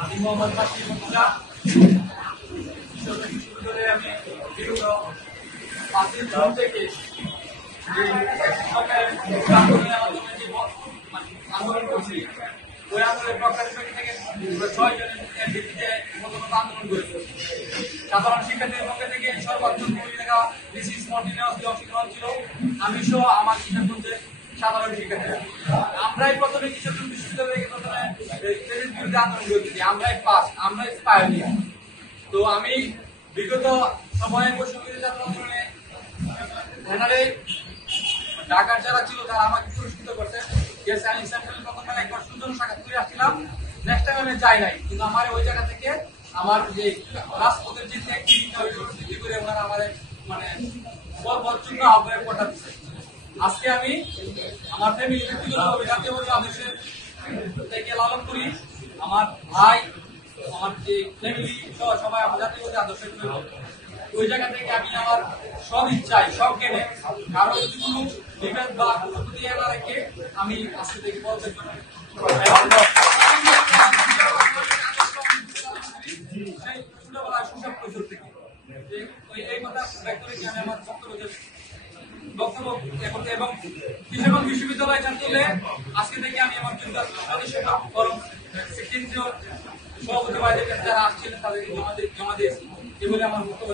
আমি মোহাম্মদ নাসির মুন্না বিশ্ববিদ্যালয়ে আমি বিগত 5 দিন থেকে আন্দোলন করছি। ওই আন্দোলনের পক্ষের থেকে 6 জনের ভিত্তিতে আন্দোলন করেছে। সাধারণ শিক্ষার্থীদের পক্ষ থেকে সর্বোচ্চ ভূমিকা বিশেষ কন্টিনিউয়াসলি অংশগ্রহণ ছিল। আমি সহ আমার শিক্ষার্থীদের সাধারণ শিক্ষার্থীরা আমরাই প্রথমে কিশোরগঞ্জ বিশ্ববিদ্যালয়ে প্রথমে বিরুদ্ধে আন্দোলন করেছি। আমরাই ফার্স্ট, আমরাই পায়োনিয়ার। তো আমি বিগত সময়ে বৈষম্য ছাত্র আন্দোলনে ব্যানারে ঢাকার যারা ছিল তারা আমাকে পুরস্কৃত করছে। আমি সেন্ট্রাল প্রথমে একবার সুন্দর সাক্ষাৎ করে আসছিলাম, নেক্সট টাইম আমি যাই নাই, কিন্তু আমার ওই জায়গা থেকে আমার যে রাজপথের যে তৈরি করে ওনারা আমার মানে সর্বোচ্চ আহ্বায়ক কথা দিচ্ছে। আজকে আমি আমার ফ্যামিলি ব্যক্তিগতভাবে জাতীয় আদর্শে থেকে লালন করি। আমার ভাই, আমার যে ফ্যামিলি সবাই আমার জাতীয় আদর্শে ওই জায়গা থেকে আমি আমার সব ইচ্ছায় সব জ্ঞানে কারো যদি কোনো বিভেদ বা কোনো প্রতি না রেখে আমি আজকে থেকে পদত্যাগ করি। ছোটবেলায় সুযোগ প্রচুর থেকে এই কথা ব্যক্ত রেখে আমি আমার বক্তব্য এবং কিশোরগঞ্জ বিশ্ববিদ্যালয় ছাত্রলে আজকে থেকে আমি আমার সদস্য ফরম কেন্দ্রীয় সভাপতি বাইরে যারা আসছিলেন তাদেরকে জমা দিয়েছি। এ বলে আমার বক্তব্য